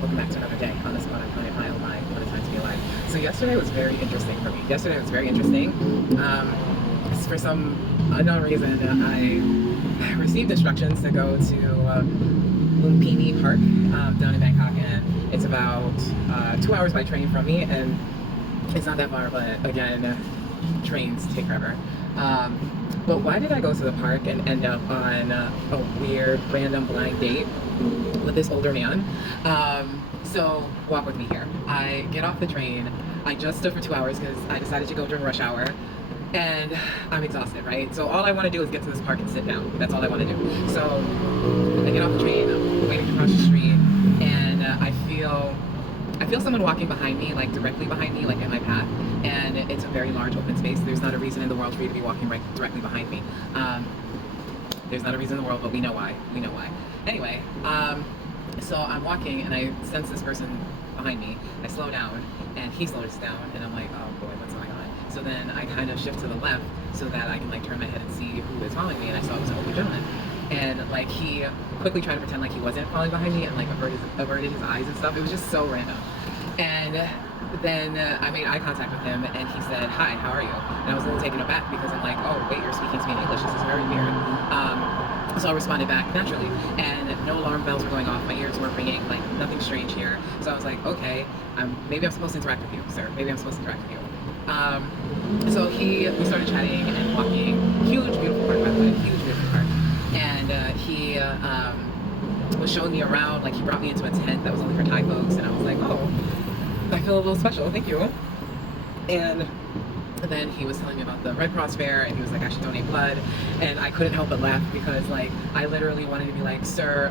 welcome back to another day on this quote unquote my own life, what a time to be alive. So yesterday was very interesting for me. Yesterday was very interesting. For some unknown reason, I received instructions to go to Lumpini Park down in Bangkok, and it's about 2 hours by train from me, and it's not that far, but again, trains take forever. But why did I go to the park and end up on a weird, random blind date with this older man? So walk with me here. I get off the train. I just stood for 2 hours because I decided to go during rush hour, and I'm exhausted, right? So all I want to do is get to this park and sit down. That's all I want to do. So I get off the train, I'm waiting to cross the street, and I feel someone walking behind me, like directly behind me, like in my path, and it's a very large open space. There's not a reason in the world for you to be walking right directly behind me. There's not a reason in the world, but we know why. We know why. Anyway, so I'm walking and I sense this person behind me. I slow down and he slows down, and I'm like, oh boy, what's going on? So then I kind of shift to the left so that I can like turn my head and see who is following me, and I saw it was an older gentleman. And like he quickly tried to pretend like he wasn't following behind me and like averted his eyes and stuff. It was just so random. And then I made eye contact with him, and he said, hi, how are you? And I was a little taken aback because I'm like, oh wait, you're speaking to me in English, this is very weird. So I responded back naturally, and no alarm bells were going off, my ears weren't ringing, like nothing strange here. So I was like, okay, maybe I'm supposed to interact with you, sir. Maybe I'm supposed to interact with you. So we started chatting and walking. Huge, beautiful park, by the way, huge, beautiful park. And he was showing me around, like he brought me into a tent that was only for Thai folks, and I was like, oh, I feel a little special, thank you. And then he was telling me about the Red Cross Fair, and he was like, I should donate blood, and I couldn't help but laugh because like I literally wanted to be like, sir,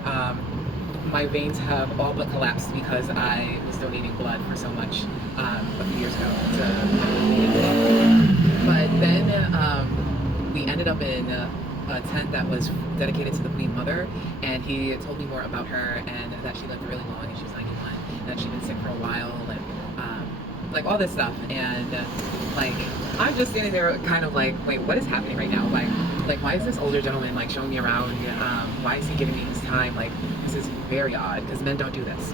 my veins have all but collapsed because I was donating blood for so much a few years ago but then we ended up in a tent that was dedicated to the Queen Mother, and he told me more about her, and that she lived really long, and she was 91, and that she'd been sick for a while, and like all this stuff. And like I'm just standing there kind of like, wait, what is happening right now? Like why is this older gentleman like showing me around? Why is he giving me his time? Like this is very odd, because men don't do this.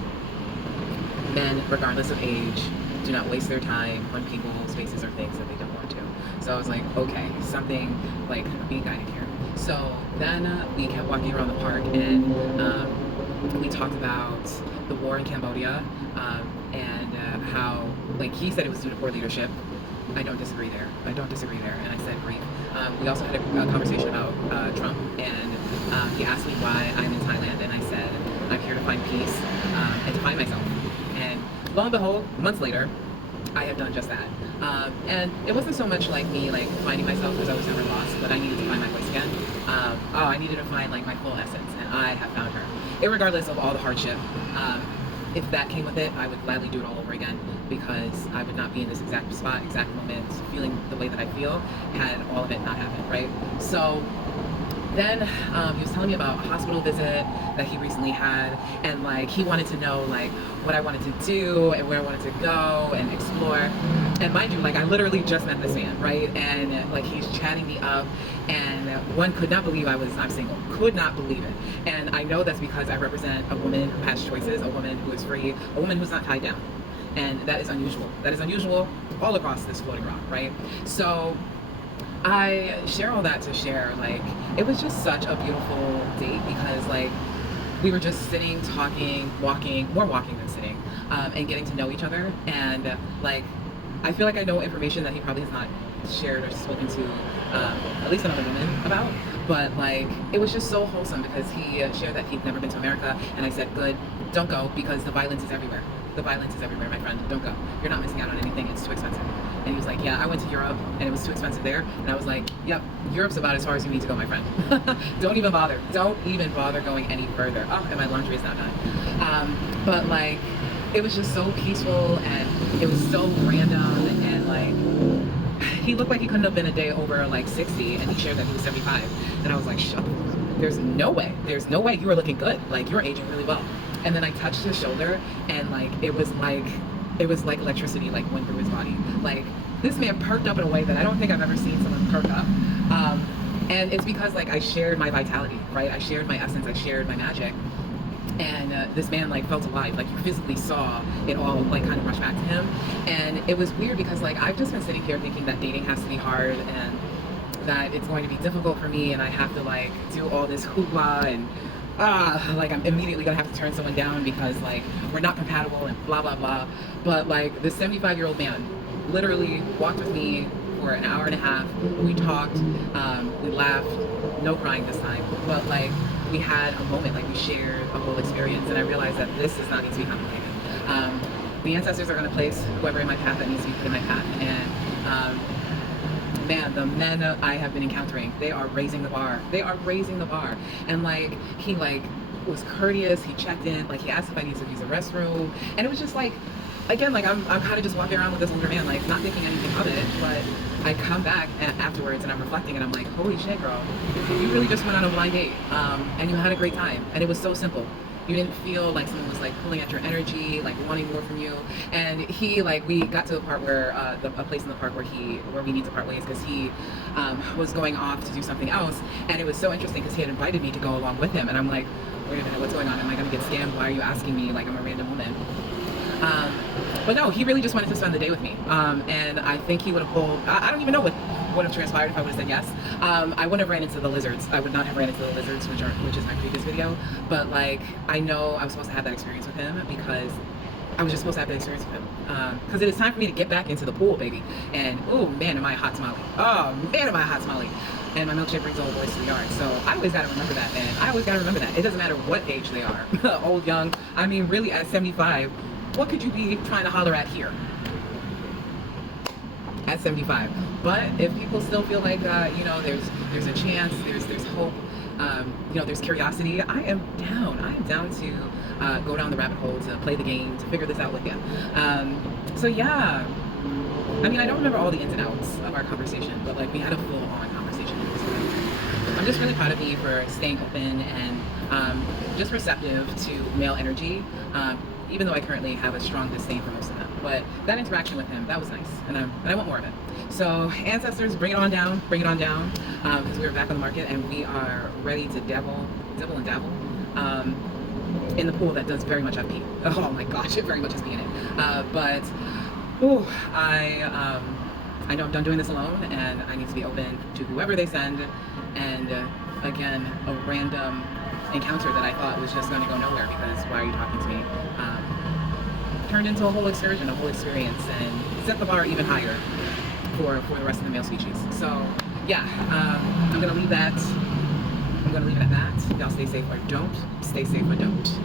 Men, regardless of age, do not waste their time on people's faces or things that they don't want to. So I was like, okay, something like being guided here. So then we kept walking around the park, and we talked about the war in Cambodia, and how like he said it was due to poor leadership. I don't disagree there. I don't disagree there. And I said, great. We also had a conversation about Trump, and he asked me why I'm in Thailand, and I said, I'm here to find peace and to find myself. And lo and behold, months later, I have done just that. And it wasn't so much like me like finding myself, because I was never lost, but I needed to find my voice again. I needed to find like my full essence, and I have found her. Irregardless of all the hardship, if that came with it, I would gladly do it all over again, because I would not be in this exact spot, exact moment, feeling the way that I feel, had all of it not happened, right? So then he was telling me about a hospital visit that he recently had, and like he wanted to know like what I wanted to do and where I wanted to go and explore. And mind you, like I literally just met this man, right? And like he's chatting me up, and one could not believe I'm single. Could not believe it. And I know that's because I represent a woman who has choices, a woman who is free, a woman who's not tied down. And that is unusual. That is unusual all across this floating rock, right? So I share all that to share, like, it was just such a beautiful date, because like we were just sitting, talking, walking, more walking than sitting, and getting to know each other. And like I feel like I know information that he probably has not shared or spoken to at least another woman about. But like it was just so wholesome, because he shared that he'd never been to America, and I said, good, don't go, because the violence is everywhere. The violence is everywhere, my friend. Don't go. You're not missing out on anything. It's too expensive. And he was like, yeah, I went to Europe and it was too expensive there. And I was like, yep, Europe's about as far as you need to go, my friend. Don't even bother. Don't even bother going any further. Oh, and my laundry is not done. But like, it was just so peaceful, and it was so random, and like, he looked like he couldn't have been a day over like 60, and he shared that he was 75. And I was like, shut up. There's no way you were looking good. Like, you're aging really well. And then I touched his shoulder, and like it was like electricity like went through his body. Like this man perked up in a way that I don't think I've ever seen someone perk up. And it's because like I shared my vitality, right? I shared my essence, I shared my magic. and this man like felt alive, like you physically saw it all like kind of rush back to him. And it was weird because like I've just been sitting here thinking that dating has to be hard and that it's going to be difficult for me and I have to like do all this hoopla and like I'm immediately gonna have to turn someone down because like we're not compatible and blah blah blah. But like this 75-year-old man literally walked with me for an hour and a half. We talked, we laughed, no crying this time, but like we had a moment, like we shared a whole experience, and I realized that this does not need to be complicated. The ancestors are going to place whoever in my path that needs to be put in my path, and man, the men I have been encountering, they are raising the bar. They are raising the bar. And like he like was courteous. He checked in, like he asked if I needed to use the restroom, and it was just like, again, like I'm kind of just walking around with this older man, like not thinking anything of it, but I come back afterwards and I'm reflecting and I'm like, holy shit, girl, you really just went on a blind date, and you had a great time, and it was so simple. You didn't feel like someone was like pulling at your energy, like wanting more from you. And he like, we got to a part where a place in the park where we need to part ways because he was going off to do something else, and it was so interesting because he had invited me to go along with him, and I'm like, wait a minute, what's going on? Am I gonna get scammed? Why are you asking me like I'm a random woman? But no, he really just wanted to spend the day with me, and I think he would have pulled, I don't even know what would have transpired if I would have said yes. I wouldn't have ran into the lizards. I would not have ran into the lizards, which is my previous video, but like I know I was supposed to have that experience with him because I was just supposed to have that experience with him, because it is time for me to get back into the pool, baby. And oh man, am I a hot tamale. Oh man, am I a hot tamale. And my milkshake brings all the boys to the yard. So I always gotta remember that, man. I always gotta remember that. It doesn't matter what age they are, old, young. I mean, really at 75, what could you be trying to holler at here? At 75. But if people still feel like, you know, there's a chance, there's hope, you know, there's curiosity, I am down to go down the rabbit hole, to play the game, to figure this out with you. So yeah, I mean, I don't remember all the ins and outs of our conversation, but like we had a full-on conversation. I'm just really proud of me for staying open and just receptive to male energy, even though I currently have a strong disdain for most of them. But that interaction with him, that was nice, and I want more of it. So ancestors, bring it on down, because we're back on the market and we are ready to dabble and dabble in the pool that does very much have pee. Oh my gosh, it very much has pee in it. But ooh, I know I'm done doing this alone, and I need to be open to whoever they send. And again, a random encounter that I thought was just going to go nowhere because why are you talking to me? Turned into a whole excursion, a whole experience, and set the bar even higher for the rest of the male species. So yeah, I'm going to leave that. I'm going to leave it at that. Y'all stay safe or don't. Stay safe or don't.